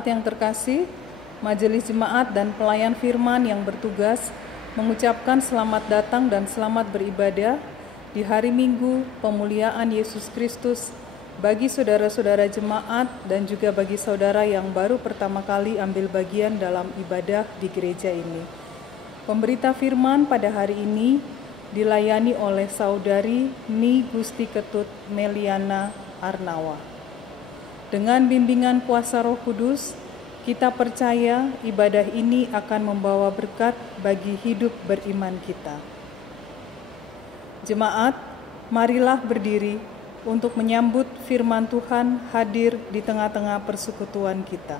Jemaat yang terkasih, Majelis Jemaat dan pelayan firman yang bertugas mengucapkan selamat datang dan selamat beribadah di hari Minggu pemuliaan Yesus Kristus bagi saudara-saudara jemaat dan juga bagi saudara yang baru pertama kali ambil bagian dalam ibadah di gereja ini. Pemberita firman pada hari ini dilayani oleh saudari Ni Gusti Ketut Meliana Arnawa. Dengan bimbingan kuasa Roh Kudus, kita percaya ibadah ini akan membawa berkat bagi hidup beriman kita. Jemaat, marilah berdiri untuk menyambut firman Tuhan hadir di tengah-tengah persekutuan kita.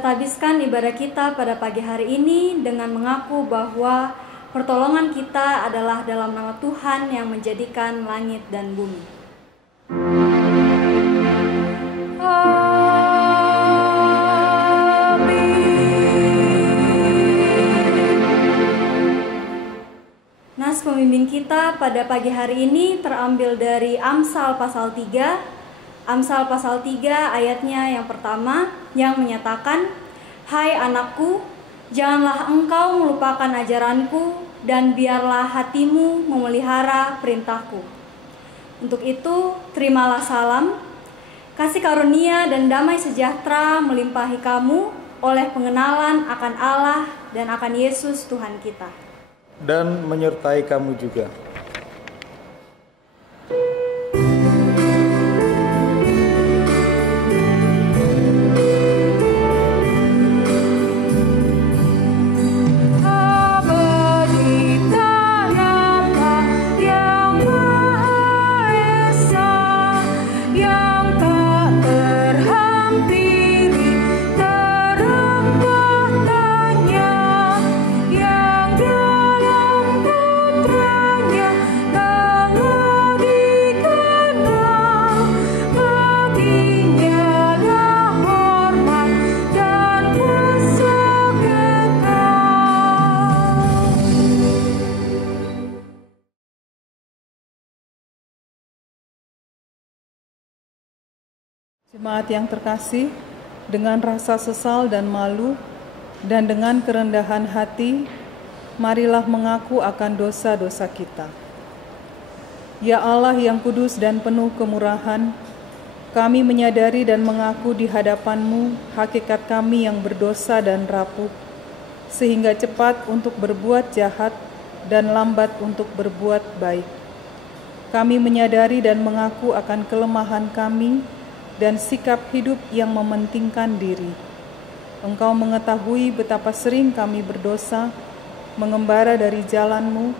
Habiskan ibadah kita pada pagi hari ini dengan mengaku bahwa pertolongan kita adalah dalam nama Tuhan yang menjadikan langit dan bumi. Nas pembimbing kita pada pagi hari ini terambil dari Amsal pasal 3. Amsal pasal 3 ayatnya yang pertama yang menyatakan, "Hai anakku, janganlah engkau melupakan ajaranku dan biarlah hatimu memelihara perintahku." Untuk itu, terimalah salam, kasih karunia dan damai sejahtera melimpahi kamu oleh pengenalan akan Allah dan akan Yesus Tuhan kita. Dan menyertai kamu juga. Jemaat yang terkasih, dengan rasa sesal dan malu dan dengan kerendahan hati, marilah mengaku akan dosa-dosa kita. Ya Allah yang kudus dan penuh kemurahan, kami menyadari dan mengaku di hadapan-Mu hakikat kami yang berdosa dan rapuh, sehingga cepat untuk berbuat jahat dan lambat untuk berbuat baik. Kami menyadari dan mengaku akan kelemahan kami dan sikap hidup yang mementingkan diri. Engkau mengetahui betapa sering kami berdosa, mengembara dari jalan-Mu,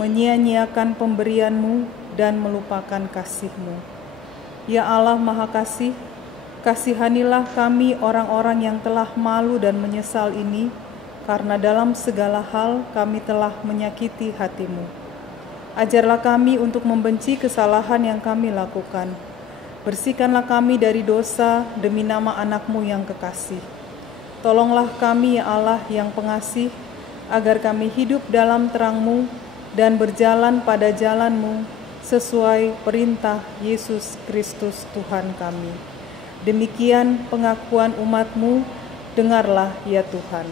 menyia-nyiakan pemberian-Mu, dan melupakan kasih-Mu. Ya Allah Maha Kasih, kasihanilah kami orang-orang yang telah malu dan menyesal ini, karena dalam segala hal kami telah menyakiti hati-Mu. Ajarlah kami untuk membenci kesalahan yang kami lakukan. Bersihkanlah kami dari dosa demi nama anak-Mu yang kekasih. Tolonglah kami ya Allah yang pengasih, agar kami hidup dalam terang-Mu dan berjalan pada jalan-Mu, sesuai perintah Yesus Kristus Tuhan kami. Demikian pengakuan umat-Mu, dengarlah ya Tuhan.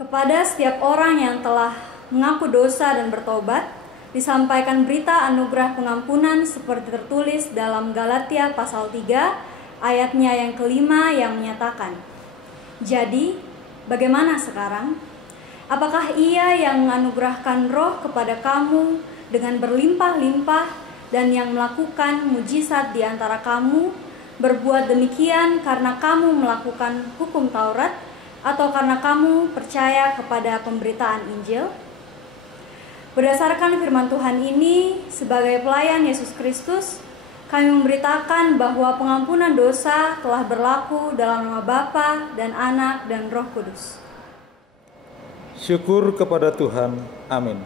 Kepada setiap orang yang telah mengaku dosa dan bertobat, disampaikan berita anugerah pengampunan seperti tertulis dalam Galatia pasal 3 ayatnya yang kelima yang menyatakan, "Jadi, bagaimana sekarang? Apakah Ia yang menganugerahkan roh kepada kamu dengan berlimpah-limpah dan yang melakukan mujizat di antara kamu, berbuat demikian karena kamu melakukan hukum Taurat, atau karena kamu percaya kepada pemberitaan Injil?" Berdasarkan firman Tuhan ini, sebagai pelayan Yesus Kristus, kami memberitakan bahwa pengampunan dosa telah berlaku dalam nama Bapa dan Anak dan Roh Kudus. Syukur kepada Tuhan. Amin.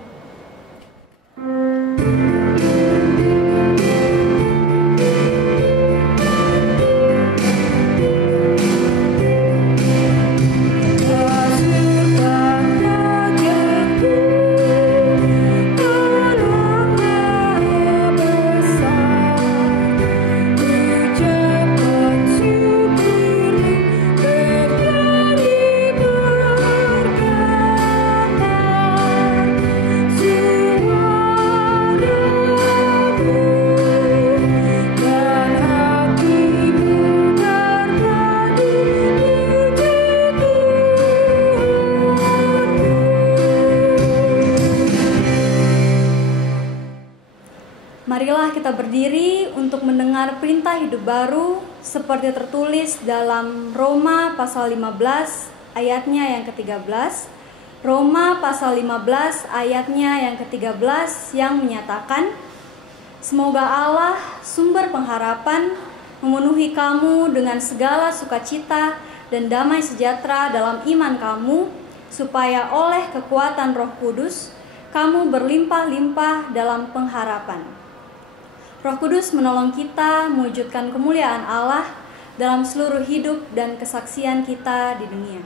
Marilah kita berdiri untuk mendengar perintah hidup baru seperti tertulis dalam Roma pasal 15 ayatnya yang ke-13. Roma pasal 15 ayatnya yang ke-13 yang menyatakan, "Semoga Allah, sumber pengharapan, memenuhi kamu dengan segala sukacita dan damai sejahtera dalam iman kamu, supaya oleh kekuatan Roh Kudus kamu berlimpah-limpah dalam pengharapan." Roh Kudus menolong kita mewujudkan kemuliaan Allah dalam seluruh hidup dan kesaksian kita di dunia.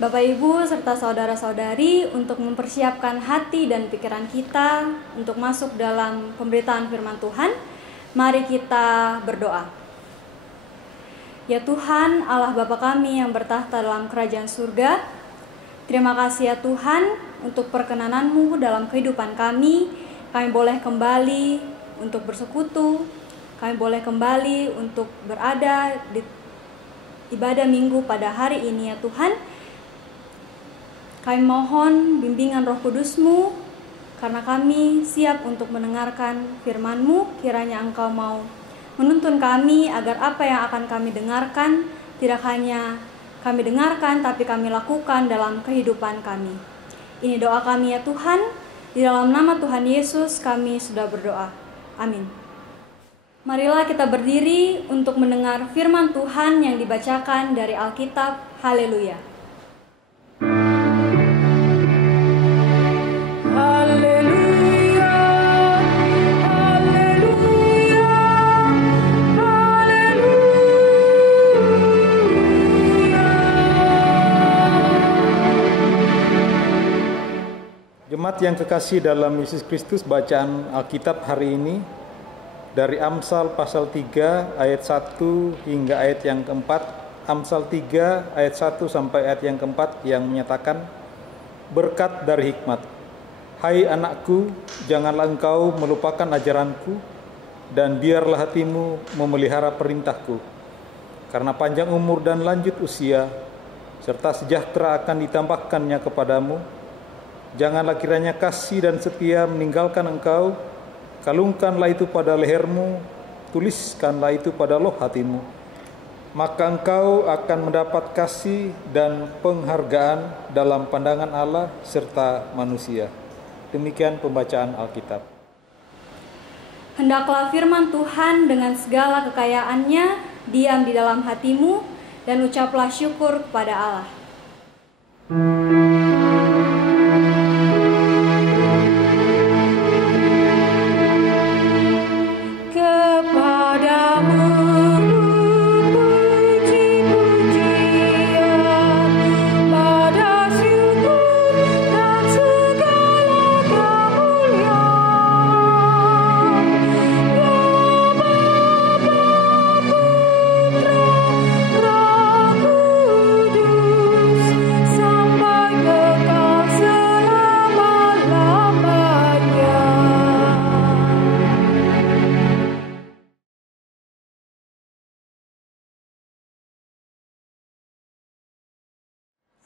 Bapak Ibu serta saudara-saudari, untuk mempersiapkan hati dan pikiran kita untuk masuk dalam pemberitaan firman Tuhan, mari kita berdoa. Ya Tuhan, Allah Bapa kami yang bertahta dalam kerajaan surga, terima kasih ya Tuhan untuk perkenanan-Mu dalam kehidupan kami. Kami boleh kembali untuk bersekutu, kami boleh kembali untuk berada di ibadah minggu pada hari ini ya Tuhan. Kami mohon bimbingan Roh Kudus-Mu, karena kami siap untuk mendengarkan firman-Mu. Kiranya Engkau mau menuntun kami agar apa yang akan kami dengarkan tidak hanya kami dengarkan, tapi kami lakukan dalam kehidupan kami. Ini doa kami ya Tuhan, di dalam nama Tuhan Yesus kami sudah berdoa. Amin. Marilah kita berdiri untuk mendengar firman Tuhan yang dibacakan dari Alkitab. Haleluya. Jemaat yang kekasih dalam Yesus Kristus, bacaan Alkitab hari ini dari Amsal pasal 3 ayat 1 hingga ayat yang keempat. Amsal 3 ayat 1 sampai ayat yang keempat yang menyatakan, berkat dari hikmat. Hai anakku, janganlah engkau melupakan ajaranku, dan biarlah hatimu memelihara perintahku. Karena panjang umur dan lanjut usia, serta sejahtera akan ditambahkannya kepadamu. Janganlah kiranya kasih dan setia meninggalkan engkau. Kalungkanlah itu pada lehermu, tuliskanlah itu pada loh hatimu. Maka engkau akan mendapat kasih dan penghargaan dalam pandangan Allah serta manusia. Demikian pembacaan Alkitab. Hendaklah firman Tuhan dengan segala kekayaannya diam di dalam hatimu, dan ucaplah syukur kepada Allah.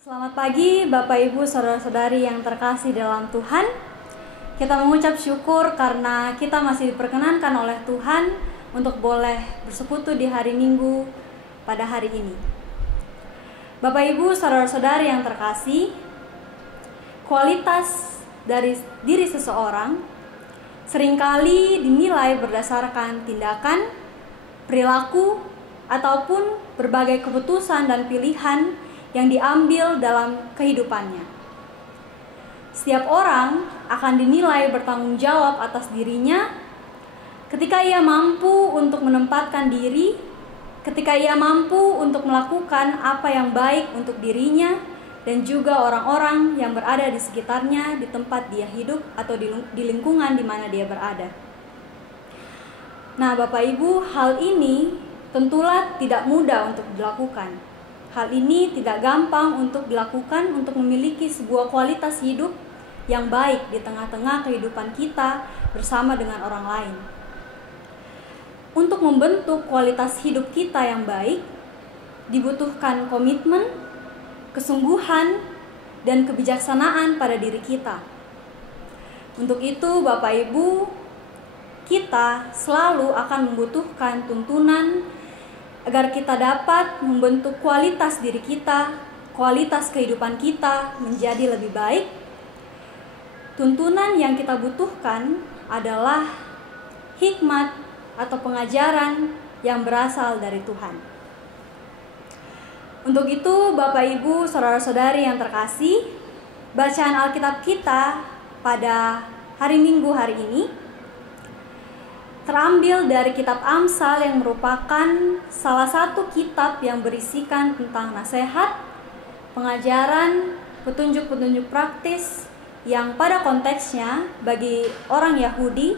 Selamat pagi Bapak Ibu Saudara-saudari yang terkasih dalam Tuhan. Kita mengucap syukur karena kita masih diperkenankan oleh Tuhan untuk boleh bersekutu di hari Minggu pada hari ini. Bapak Ibu Saudara-saudari yang terkasih, kualitas dari diri seseorang seringkali dinilai berdasarkan tindakan, perilaku, ataupun berbagai keputusan dan pilihan yang diambil dalam kehidupannya. Setiap orang akan dinilai bertanggung jawab atas dirinya ketika ia mampu untuk menempatkan diri, ketika ia mampu untuk melakukan apa yang baik untuk dirinya dan juga orang-orang yang berada di sekitarnya, di tempat dia hidup atau di lingkungan di mana dia berada. Nah, Bapak Ibu, hal ini tentulah tidak mudah untuk dilakukan. Hal ini tidak gampang untuk dilakukan untuk memiliki sebuah kualitas hidup yang baik di tengah-tengah kehidupan kita bersama dengan orang lain. Untuk membentuk kualitas hidup kita yang baik, dibutuhkan komitmen, kesungguhan, dan kebijaksanaan pada diri kita. Untuk itu, Bapak Ibu, kita selalu akan membutuhkan tuntunan agar kita dapat membentuk kualitas diri kita, kualitas kehidupan kita menjadi lebih baik. Tuntunan yang kita butuhkan adalah hikmat atau pengajaran yang berasal dari Tuhan. Untuk itu, Bapak Ibu, saudara-saudari yang terkasih, bacaan Alkitab kita pada hari Minggu hari ini terambil dari kitab Amsal yang merupakan salah satu kitab yang berisikan tentang nasihat, pengajaran, petunjuk-petunjuk praktis yang pada konteksnya bagi orang Yahudi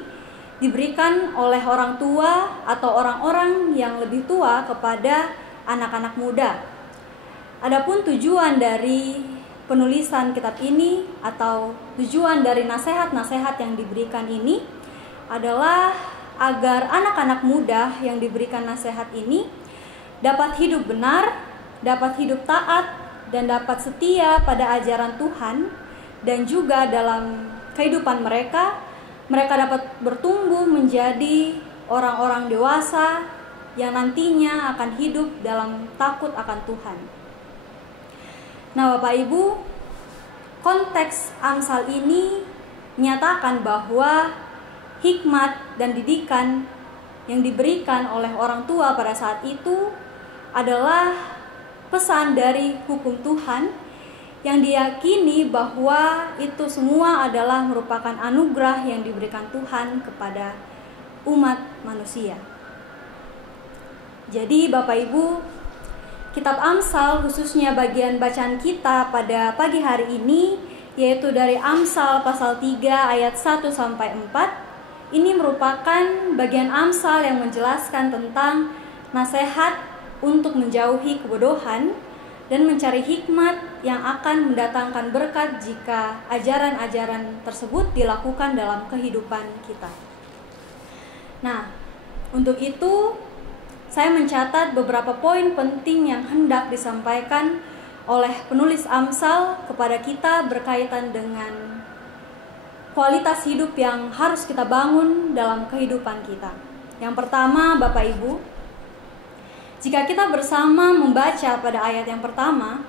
diberikan oleh orang tua atau orang-orang yang lebih tua kepada anak-anak muda. Adapun tujuan dari penulisan kitab ini atau tujuan dari nasihat-nasihat yang diberikan ini adalah agar anak-anak muda yang diberikan nasihat ini dapat hidup benar, dapat hidup taat, dan dapat setia pada ajaran Tuhan, dan juga dalam kehidupan mereka dapat bertumbuh menjadi orang-orang dewasa yang nantinya akan hidup dalam takut akan Tuhan. Nah, Bapak Ibu, konteks Amsal ini menyatakan bahwa hikmat dan didikan yang diberikan oleh orang tua pada saat itu adalah pesan dari hukum Tuhan yang diyakini bahwa itu semua adalah merupakan anugerah yang diberikan Tuhan kepada umat manusia. Jadi Bapak Ibu, kitab Amsal khususnya bagian bacaan kita pada pagi hari ini yaitu dari Amsal pasal 3 ayat 1 sampai 4. Ini merupakan bagian Amsal yang menjelaskan tentang nasihat untuk menjauhi kebodohan dan mencari hikmat yang akan mendatangkan berkat jika ajaran-ajaran tersebut dilakukan dalam kehidupan kita. Nah, untuk itu saya mencatat beberapa poin penting yang hendak disampaikan oleh penulis Amsal kepada kita berkaitan dengan kualitas hidup yang harus kita bangun dalam kehidupan kita. Yang pertama, Bapak Ibu, jika kita bersama membaca pada ayat yang pertama,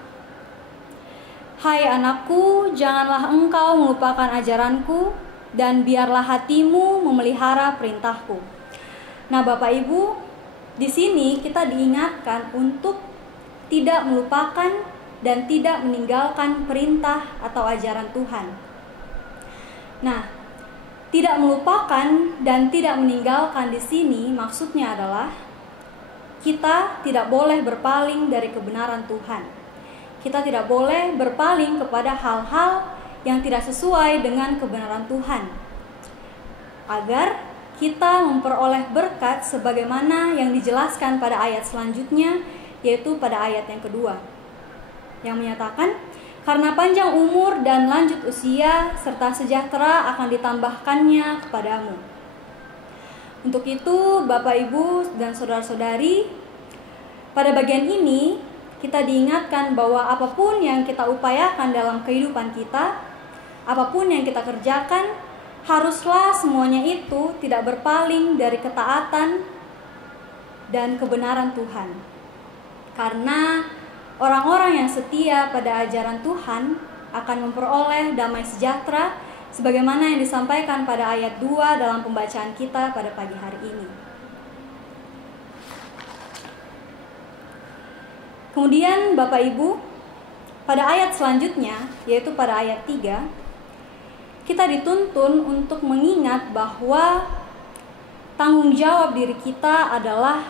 "Hai anakku, janganlah engkau melupakan ajaranku, dan biarlah hatimu memelihara perintahku." Nah, Bapak Ibu, di sini kita diingatkan untuk tidak melupakan dan tidak meninggalkan perintah atau ajaran Tuhan. Nah, tidak melupakan dan tidak meninggalkan di sini maksudnya adalah kita tidak boleh berpaling dari kebenaran Tuhan. Kita tidak boleh berpaling kepada hal-hal yang tidak sesuai dengan kebenaran Tuhan, agar kita memperoleh berkat sebagaimana yang dijelaskan pada ayat selanjutnya, yaitu pada ayat yang kedua, yang menyatakan, "Karena panjang umur dan lanjut usia serta sejahtera akan ditambahkannya kepadamu." Untuk itu, Bapak Ibu dan saudara-saudari, pada bagian ini kita diingatkan bahwa apapun yang kita upayakan dalam kehidupan kita, apapun yang kita kerjakan, haruslah semuanya itu tidak berpaling dari ketaatan dan kebenaran Tuhan. Karena orang-orang yang setia pada ajaran Tuhan akan memperoleh damai sejahtera sebagaimana yang disampaikan pada ayat 2 dalam pembacaan kita pada pagi hari ini. Kemudian Bapak Ibu, pada ayat selanjutnya, yaitu pada ayat 3, kita dituntun untuk mengingat bahwa tanggung jawab diri kita adalah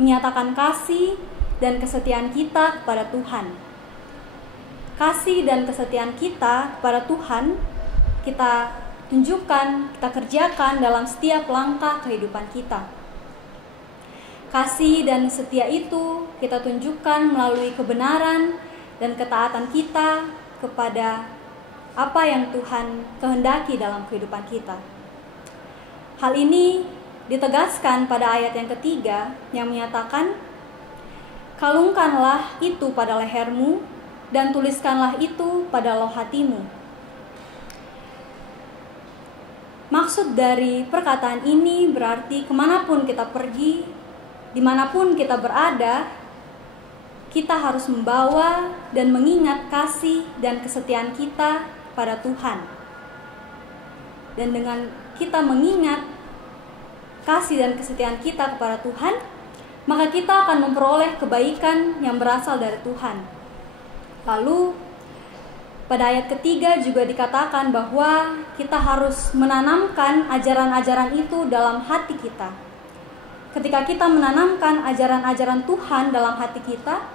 menyatakan kasih dan kesetiaan kita kepada Tuhan. Kasih dan kesetiaan kita kepada Tuhan kita tunjukkan, kita kerjakan dalam setiap langkah kehidupan kita. Kasih dan setia itu kita tunjukkan melalui kebenaran dan ketaatan kita kepada apa yang Tuhan kehendaki dalam kehidupan kita. Hal ini ditegaskan pada ayat yang ketiga yang menyatakan, "Kalungkanlah itu pada lehermu dan tuliskanlah itu pada loh hatimu." Maksud dari perkataan ini berarti kemanapun kita pergi, dimanapun kita berada, kita harus membawa dan mengingat kasih dan kesetiaan kita pada Tuhan. Dan dengan kita mengingat kasih dan kesetiaan kita kepada Tuhan, maka kita akan memperoleh kebaikan yang berasal dari Tuhan. Lalu pada ayat ketiga juga dikatakan bahwa kita harus menanamkan ajaran-ajaran itu dalam hati kita. Ketika kita menanamkan ajaran-ajaran Tuhan dalam hati kita,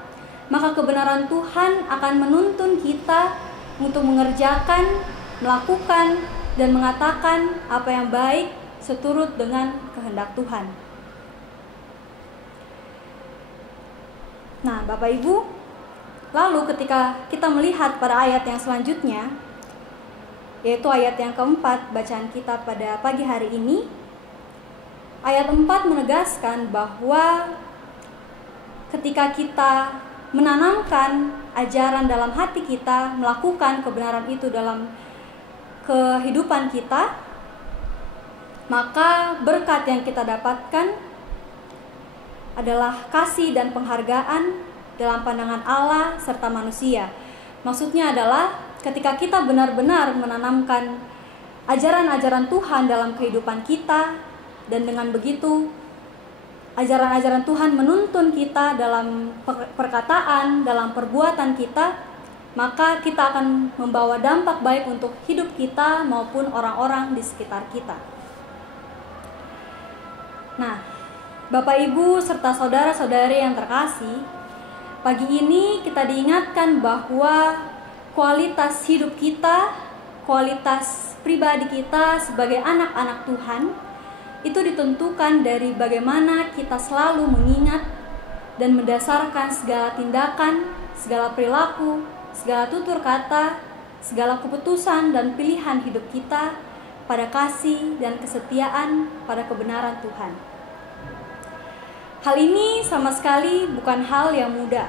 maka kebenaran Tuhan akan menuntun kita untuk mengerjakan, melakukan, dan mengatakan apa yang baik seturut dengan kehendak Tuhan. Nah, Bapak Ibu, lalu ketika kita melihat pada ayat yang selanjutnya, yaitu ayat yang keempat bacaan kita pada pagi hari ini, ayat 4 menegaskan bahwa ketika kita menanamkan ajaran dalam hati kita, melakukan kebenaran itu dalam kehidupan kita, maka berkat yang kita dapatkan adalah kasih dan penghargaan dalam pandangan Allah serta manusia. Maksudnya adalah ketika kita benar-benar menanamkan ajaran-ajaran Tuhan dalam kehidupan kita, dan dengan begitu ajaran-ajaran Tuhan menuntun kita dalam perkataan, dalam perbuatan kita, maka kita akan membawa dampak baik untuk hidup kita maupun orang-orang di sekitar kita. Nah, Bapak Ibu serta saudara-saudari yang terkasih, pagi ini kita diingatkan bahwa kualitas hidup kita, kualitas pribadi kita sebagai anak-anak Tuhan itu ditentukan dari bagaimana kita selalu mengingat dan mendasarkan segala tindakan, segala perilaku, segala tutur kata, segala keputusan dan pilihan hidup kita pada kasih dan kesetiaan pada kebenaran Tuhan. Hal ini sama sekali bukan hal yang mudah,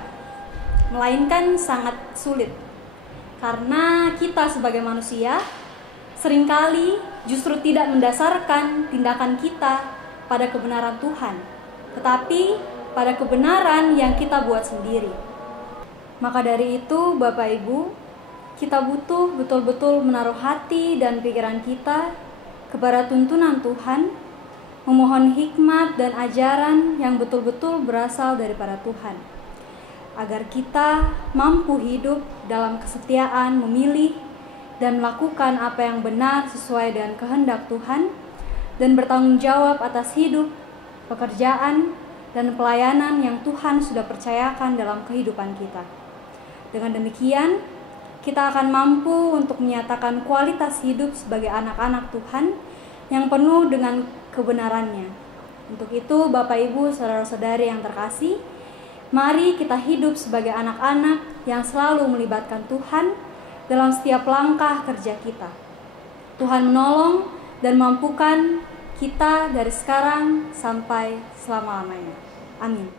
melainkan sangat sulit. Karena kita sebagai manusia seringkali justru tidak mendasarkan tindakan kita pada kebenaran Tuhan, tetapi pada kebenaran yang kita buat sendiri. Maka dari itu, Bapak Ibu, kita butuh betul-betul menaruh hati dan pikiran kita kepada tuntunan Tuhan, memohon hikmat dan ajaran yang betul-betul berasal daripada Tuhan, agar kita mampu hidup dalam kesetiaan, memilih dan melakukan apa yang benar sesuai dengan kehendak Tuhan, dan bertanggung jawab atas hidup, pekerjaan, dan pelayanan yang Tuhan sudah percayakan dalam kehidupan kita. Dengan demikian, kita akan mampu untuk menyatakan kualitas hidup sebagai anak-anak Tuhan yang penuh dengan kebenarannya. Untuk itu, Bapak Ibu, saudara-saudari yang terkasih, mari kita hidup sebagai anak-anak yang selalu melibatkan Tuhan dalam setiap langkah kerja kita. Tuhan menolong dan mampukan kita dari sekarang sampai selama-lamanya. Amin.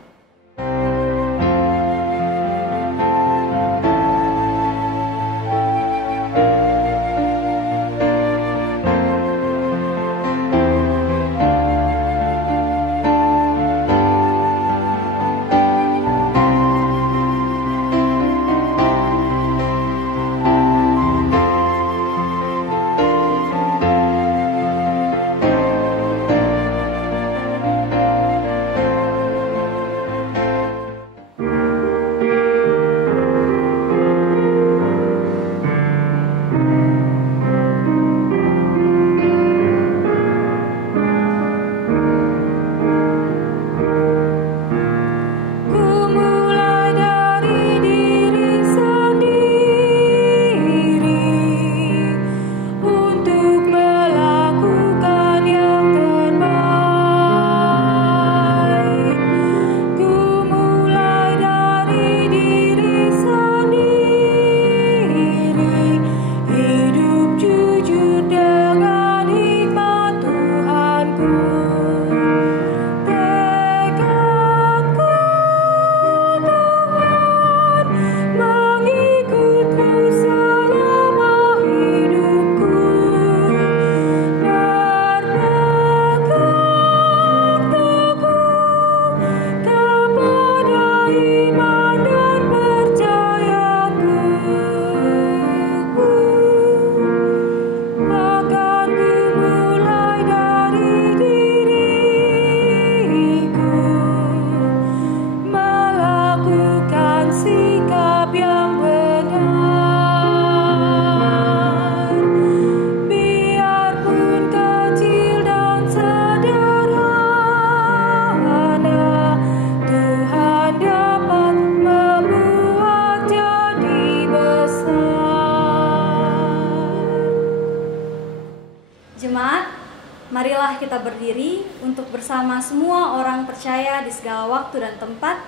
bersama semua orang percaya di segala waktu dan tempat,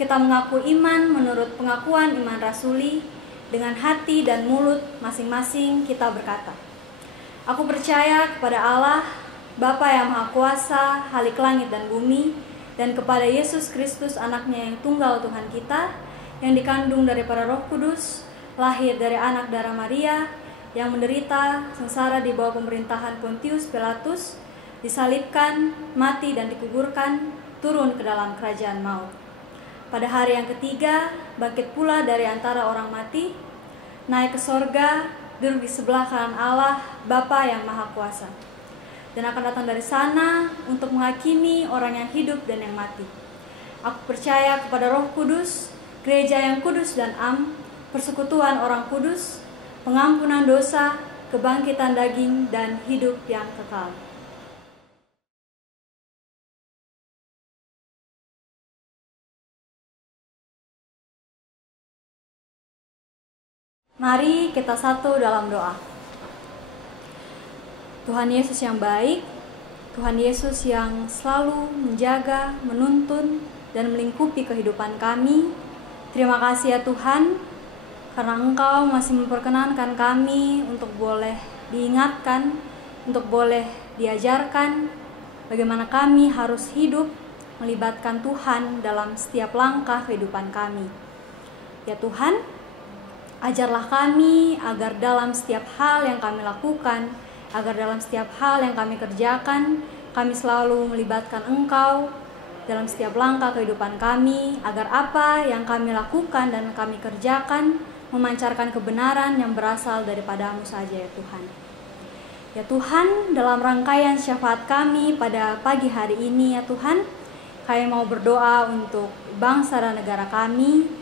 kita mengaku iman menurut pengakuan iman rasuli, dengan hati dan mulut masing-masing kita berkata, aku percaya kepada Allah, Bapa yang Maha Kuasa, Khalik langit dan bumi, dan kepada Yesus Kristus anaknya yang tunggal Tuhan kita, yang dikandung daripada Roh Kudus, lahir dari anak darah Maria, yang menderita sengsara di bawah pemerintahan Pontius Pilatus, disalibkan, mati dan dikuburkan, turun ke dalam kerajaan maut. Pada hari yang ketiga, bangkit pula dari antara orang mati, naik ke sorga, duduk di sebelah kanan Allah, Bapa yang Maha Kuasa, dan akan datang dari sana untuk menghakimi orang yang hidup dan yang mati. Aku percaya kepada Roh Kudus, gereja yang kudus dan am, persekutuan orang kudus, pengampunan dosa, kebangkitan daging, dan hidup yang kekal. Mari kita satu dalam doa. Tuhan Yesus yang baik, Tuhan Yesus yang selalu menjaga, menuntun, dan melingkupi kehidupan kami, terima kasih ya Tuhan, karena Engkau masih memperkenankan kami untuk boleh diingatkan, untuk boleh diajarkan bagaimana kami harus hidup melibatkan Tuhan dalam setiap langkah kehidupan kami. Ya Tuhan, ajarlah kami agar dalam setiap hal yang kami lakukan, agar dalam setiap hal yang kami kerjakan, kami selalu melibatkan Engkau dalam setiap langkah kehidupan kami, agar apa yang kami lakukan dan kami kerjakan memancarkan kebenaran yang berasal daripada-Mu saja ya Tuhan. Ya Tuhan, dalam rangkaian syafaat kami pada pagi hari ini ya Tuhan, kami mau berdoa untuk bangsa dan negara kami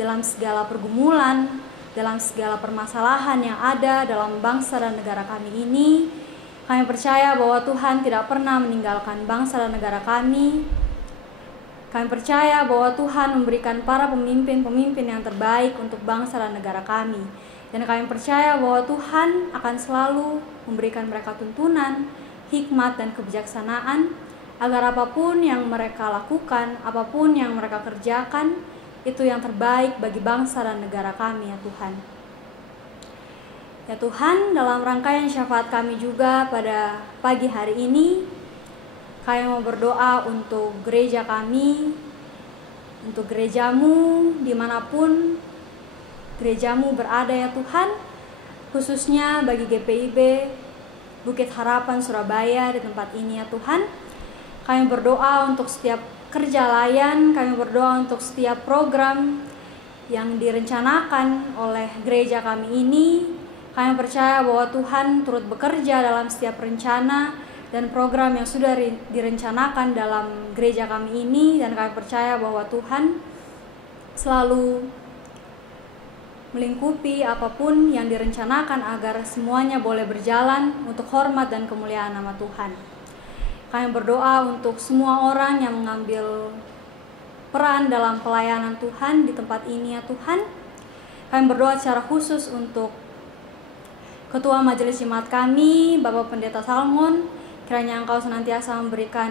dalam segala pergumulan, dalam segala permasalahan yang ada dalam bangsa dan negara kami ini. Kami percaya bahwa Tuhan tidak pernah meninggalkan bangsa dan negara kami. Kami percaya bahwa Tuhan memberikan para pemimpin-pemimpin yang terbaik untuk bangsa dan negara kami. Dan kami percaya bahwa Tuhan akan selalu memberikan mereka tuntunan, hikmat, dan kebijaksanaan, agar apapun yang mereka lakukan, apapun yang mereka kerjakan, itu yang terbaik bagi bangsa dan negara kami ya Tuhan. Ya Tuhan, dalam rangkaian syafaat kami juga pada pagi hari ini, kami mau berdoa untuk gereja kami, untuk gereja-Mu dimanapun gereja-Mu berada ya Tuhan, khususnya bagi GPIB Bukit Harapan Surabaya di tempat ini ya Tuhan. Kami berdoa untuk setiap kerja layan, kami berdoa untuk setiap program yang direncanakan oleh gereja kami ini. Kami percaya bahwa Tuhan turut bekerja dalam setiap rencana dan program yang sudah direncanakan dalam gereja kami ini, dan kami percaya bahwa Tuhan selalu melingkupi apapun yang direncanakan agar semuanya boleh berjalan untuk hormat dan kemuliaan nama Tuhan. Kami berdoa untuk semua orang yang mengambil peran dalam pelayanan Tuhan di tempat ini ya Tuhan. Kami berdoa secara khusus untuk Ketua Majelis Jemaat kami, Bapak Pendeta Salmon. Kiranya Engkau senantiasa memberikan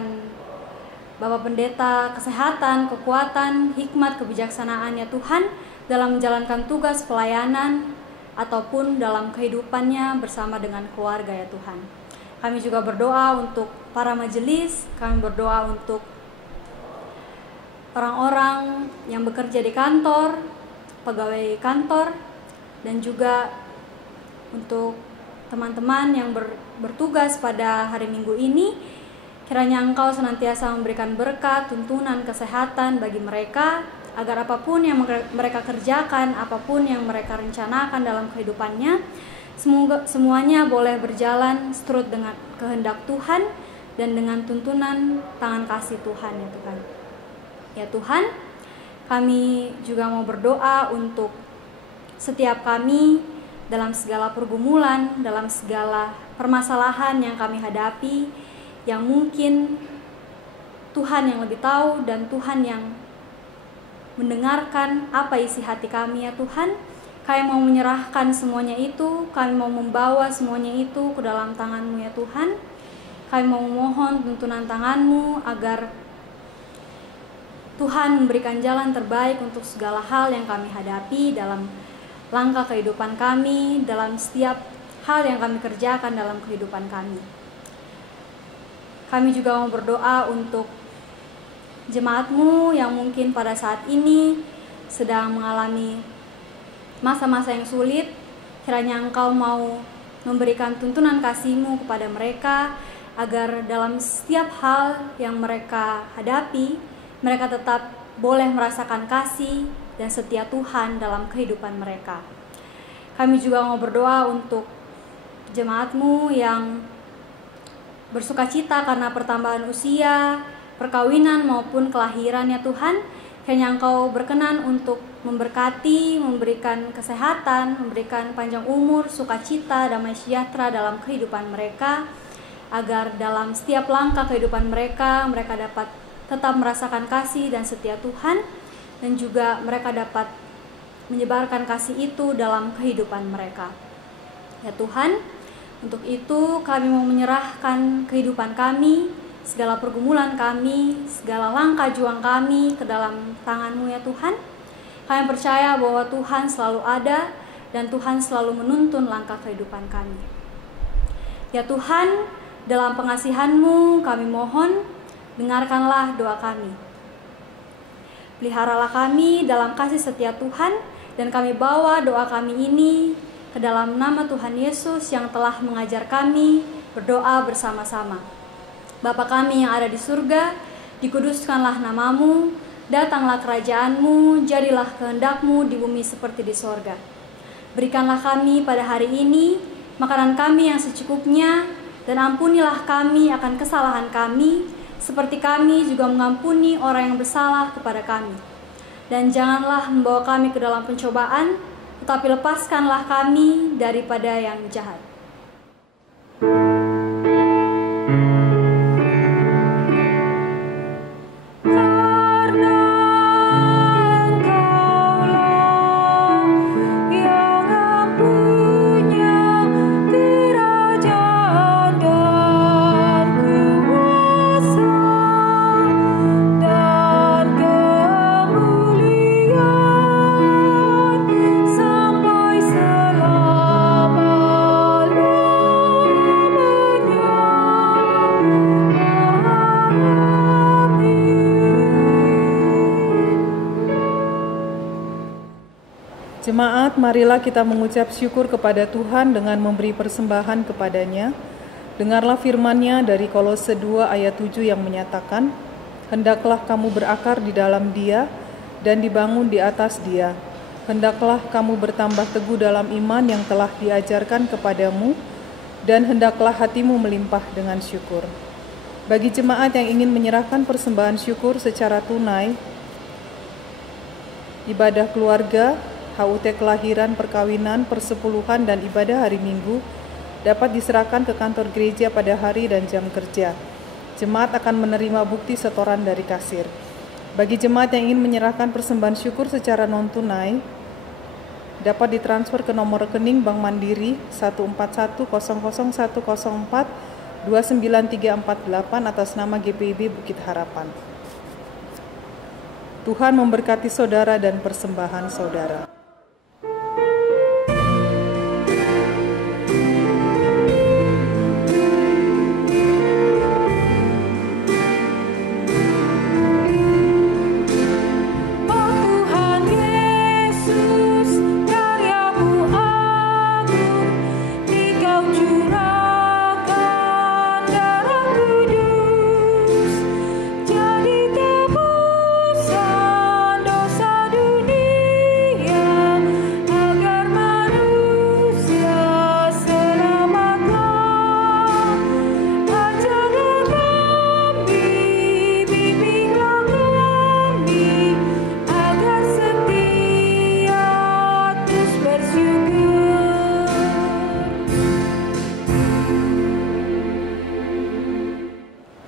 Bapak Pendeta kesehatan, kekuatan, hikmat, kebijaksanaan ya Tuhan, dalam menjalankan tugas pelayanan ataupun dalam kehidupannya bersama dengan keluarga ya Tuhan. Kami juga berdoa untuk para majelis, kami berdoa untuk orang-orang yang bekerja di kantor, pegawai kantor, dan juga untuk teman-teman yang bertugas pada hari Minggu ini. Kiranya Engkau senantiasa memberikan berkat, tuntunan, kesehatan bagi mereka, agar apapun yang mereka kerjakan, apapun yang mereka rencanakan dalam kehidupannya, semuanya boleh berjalan seturut dengan kehendak Tuhan dan dengan tuntunan tangan kasih Tuhan ya Tuhan. Ya Tuhan, kami juga mau berdoa untuk setiap kami dalam segala pergumulan, dalam segala permasalahan yang kami hadapi, yang mungkin Tuhan yang lebih tahu dan Tuhan yang mendengarkan apa isi hati kami ya Tuhan. Kami mau menyerahkan semuanya itu, kami mau membawa semuanya itu ke dalam tangan-Mu ya Tuhan. Kami mau memohon tuntunan tangan-Mu agar Tuhan memberikan jalan terbaik untuk segala hal yang kami hadapi dalam langkah kehidupan kami, dalam setiap hal yang kami kerjakan dalam kehidupan kami. Kami juga mau berdoa untuk jemaat-Mu yang mungkin pada saat ini sedang mengalami masa-masa yang sulit. Kiranya Engkau mau memberikan tuntunan kasih-Mu kepada mereka, agar dalam setiap hal yang mereka hadapi, mereka tetap boleh merasakan kasih dan setia Tuhan dalam kehidupan mereka. Kami juga mau berdoa untuk jemaat-Mu yang bersukacita karena pertambahan usia, perkawinan maupun kelahiran ya Tuhan. Kiranya Engkau berkenan untuk memberkati, memberikan kesehatan, memberikan panjang umur, sukacita, damai sejahtera dalam kehidupan mereka, agar dalam setiap langkah kehidupan mereka, mereka dapat tetap merasakan kasih dan setia Tuhan, dan juga mereka dapat menyebarkan kasih itu dalam kehidupan mereka. Ya Tuhan, untuk itu kami mau menyerahkan kehidupan kami, segala pergumulan kami, segala langkah juang kami ke dalam tangan-Mu ya Tuhan. Kami percaya bahwa Tuhan selalu ada dan Tuhan selalu menuntun langkah kehidupan kami. Ya Tuhan, dalam pengasihan-Mu kami mohon, dengarkanlah doa kami. Peliharalah kami dalam kasih setia Tuhan, dan kami bawa doa kami ini ke dalam nama Tuhan Yesus yang telah mengajar kami berdoa bersama-sama. Bapa kami yang ada di surga, dikuduskanlah nama-Mu, datanglah kerajaan-Mu, jadilah kehendak-Mu di bumi seperti di sorga. Berikanlah kami pada hari ini makanan kami yang secukupnya, dan ampunilah kami akan kesalahan kami, seperti kami juga mengampuni orang yang bersalah kepada kami. Dan janganlah membawa kami ke dalam pencobaan, tetapi lepaskanlah kami daripada yang jahat. Jemaat, marilah kita mengucap syukur kepada Tuhan dengan memberi persembahan kepadanya. Dengarlah firman-Nya dari Kolose 2 ayat 7 yang menyatakan, "Hendaklah kamu berakar di dalam Dia dan dibangun di atas Dia. Hendaklah kamu bertambah teguh dalam iman yang telah diajarkan kepadamu, dan hendaklah hatimu melimpah dengan syukur." Bagi jemaat yang ingin menyerahkan persembahan syukur secara tunai, ibadah keluarga, HUT kelahiran, perkawinan, persepuluhan, dan ibadah hari Minggu dapat diserahkan ke kantor gereja pada hari dan jam kerja. Jemaat akan menerima bukti setoran dari kasir. Bagi jemaat yang ingin menyerahkan persembahan syukur secara non-tunai, dapat ditransfer ke nomor rekening Bank Mandiri 1410010429348 atas nama GPIB Bukit Harapan. Tuhan memberkati saudara dan persembahan saudara.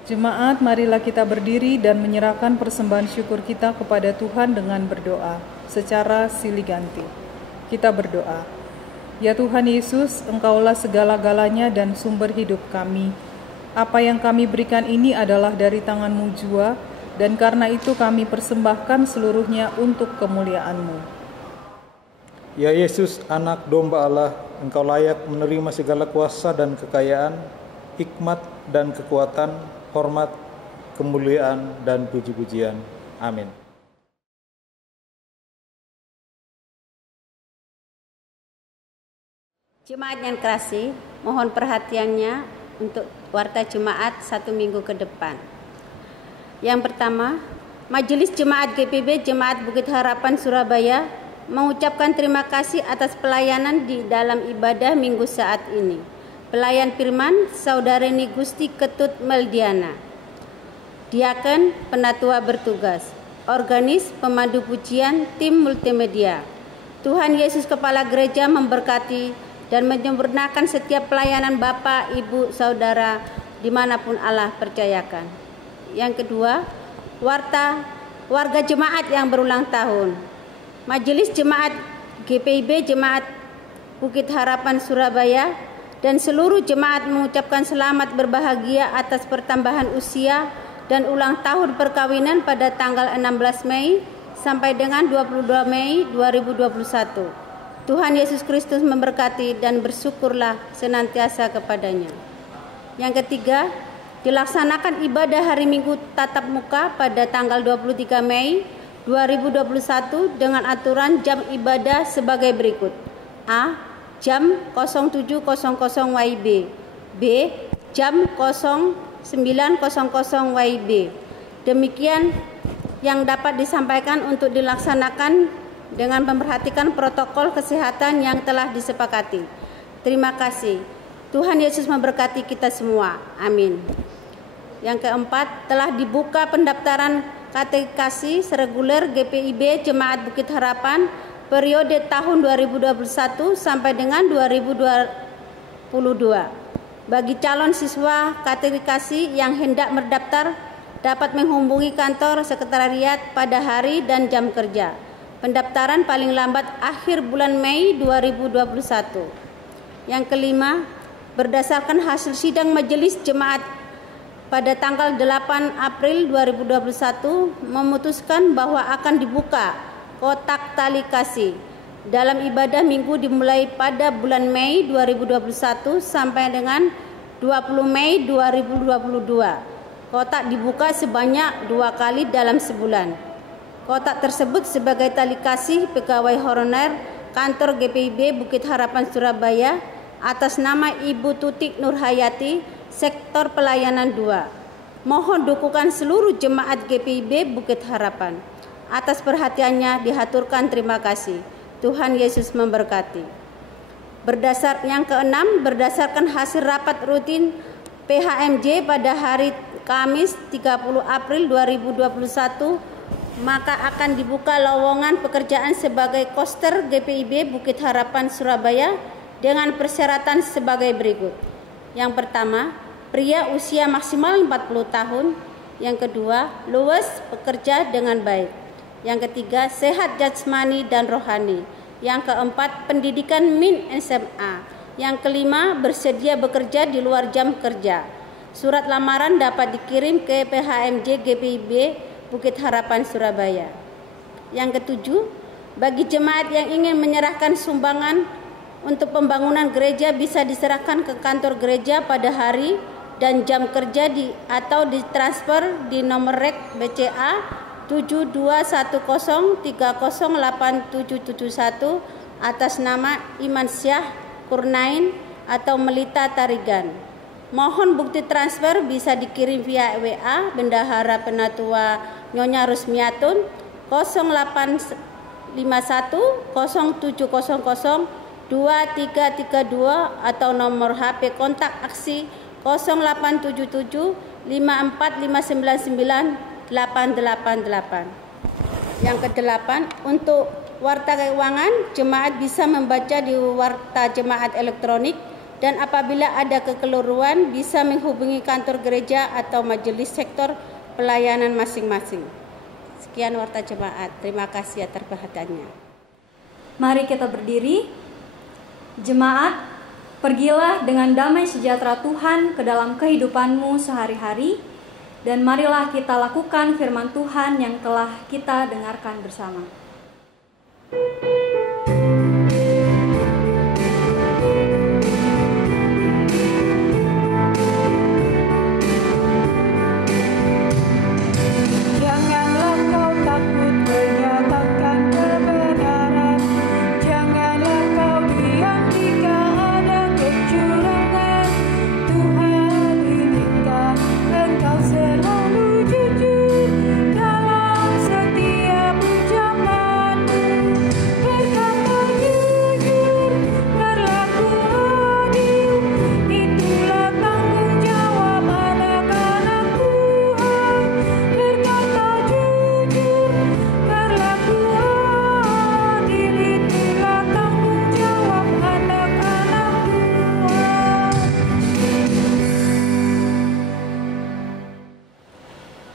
Jemaat, marilah kita berdiri dan menyerahkan persembahan syukur kita kepada Tuhan dengan berdoa secara silih ganti. Kita berdoa. Ya Tuhan Yesus, Engkaulah segala-galanya dan sumber hidup kami. Apa yang kami berikan ini adalah dari tangan-Mu jua, dan karena itu kami persembahkan seluruhnya untuk kemuliaan-Mu. Ya Yesus, anak domba Allah, Engkau layak menerima segala kuasa dan kekayaan, hikmat dan kekuatan, hormat, kemuliaan, dan puji-pujian. Amin. Jemaat yang terkasih, mohon perhatiannya untuk warta jemaat 1 minggu ke depan. Yang pertama, Majelis Jemaat GPIB Jemaat Bukit Harapan Surabaya mengucapkan terima kasih atas pelayanan di dalam ibadah minggu saat ini. Pelayan firman, Saudarini Gusti Ketut Meldiana. Diaken, penatua bertugas. Organis, pemandu pujian, tim multimedia. Tuhan Yesus Kepala Gereja memberkati dan menyempurnakan setiap pelayanan Bapak, Ibu, Saudara dimanapun Allah percayakan. Yang kedua, warga jemaat yang berulang tahun. Majelis Jemaat GPIB Jemaat Bukit Harapan Surabaya dan seluruh jemaat mengucapkan selamat berbahagia atas pertambahan usia dan ulang tahun perkawinan pada tanggal 16 Mei sampai dengan 22 Mei 2021. Tuhan Yesus Kristus memberkati dan bersyukurlah senantiasa kepadanya. Yang ketiga, dilaksanakan ibadah hari Minggu tatap muka pada tanggal 23 Mei 2021 dengan aturan jam ibadah sebagai berikut. A. Jam 07.00 WIB. B. Jam 09.00 WIB. Demikian yang dapat disampaikan untuk dilaksanakan dengan memperhatikan protokol kesehatan yang telah disepakati. Terima kasih. Tuhan Yesus memberkati kita semua. Amin. Yang keempat, telah dibuka pendaftaran katekesi reguler GPIB Jemaat Bukit Harapan periode tahun 2021 sampai dengan 2022. Bagi calon siswa katekesi yang hendak mendaftar dapat menghubungi kantor sekretariat pada hari dan jam kerja. Pendaftaran paling lambat akhir bulan Mei 2021. Yang kelima, berdasarkan hasil sidang Majelis Jemaat pada tanggal 8 April 2021 memutuskan bahwa akan dibuka kotak tali kasih dalam ibadah minggu dimulai pada bulan Mei 2021 sampai dengan 20 Mei 2022. Kotak dibuka sebanyak 2 kali dalam sebulan. Kotak tersebut sebagai tali kasih pegawai honorer kantor GPIB Bukit Harapan Surabaya atas nama Ibu Tutik Nurhayati, Sektor Pelayanan 2. Mohon dukungan seluruh jemaat GPIB Bukit Harapan. Atas perhatiannya dihaturkan terima kasih. Tuhan Yesus memberkati. Yang keenam, berdasarkan hasil rapat rutin PHMJ pada hari Kamis 30 April 2021, maka akan dibuka lowongan pekerjaan sebagai koster GPIB Bukit Harapan Surabaya dengan persyaratan sebagai berikut. Yang pertama, pria usia maksimal 40 tahun. Yang kedua, luwes bekerja dengan baik. Yang ketiga, sehat jasmani dan rohani. Yang keempat, pendidikan min SMA. Yang kelima, bersedia bekerja di luar jam kerja. Surat lamaran dapat dikirim ke PHMJ GPIB Bukit Harapan Surabaya. Yang ketujuh, bagi jemaat yang ingin menyerahkan sumbangan untuk pembangunan gereja bisa diserahkan ke kantor gereja pada hari dan jam kerja atau ditransfer di nomor rek BCA 7210308771 atas nama Iman Syah Kurnain atau Melita Tarigan. Mohon bukti transfer bisa dikirim via WA Bendahara Penatua Nyonya Rusmiatun 0851 0700 2332 atau nomor HP kontak aksi 0877 54599 888. Yang kedelapan, untuk warta keuangan, jemaat bisa membaca di warta jemaat elektronik dan apabila ada kekeliruan bisa menghubungi kantor gereja atau majelis sektor pelayanan masing-masing. Sekian warta jemaat. Terima kasih atas perhatiannya. Mari kita berdiri. Jemaat, Pergilah dengan damai sejahtera Tuhan ke dalam kehidupanmu sehari-hari, dan marilah kita lakukan firman Tuhan yang telah kita dengarkan bersama.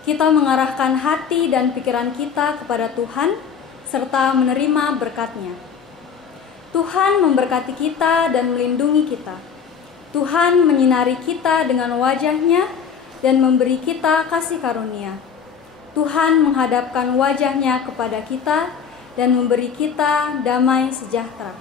Kita mengarahkan hati dan pikiran kita kepada Tuhan, serta menerima berkat-Nya. Tuhan memberkati kita dan melindungi kita. Tuhan menyinari kita dengan wajah-Nya dan memberi kita kasih karunia. Tuhan menghadapkan wajah-Nya kepada kita dan memberi kita damai sejahtera.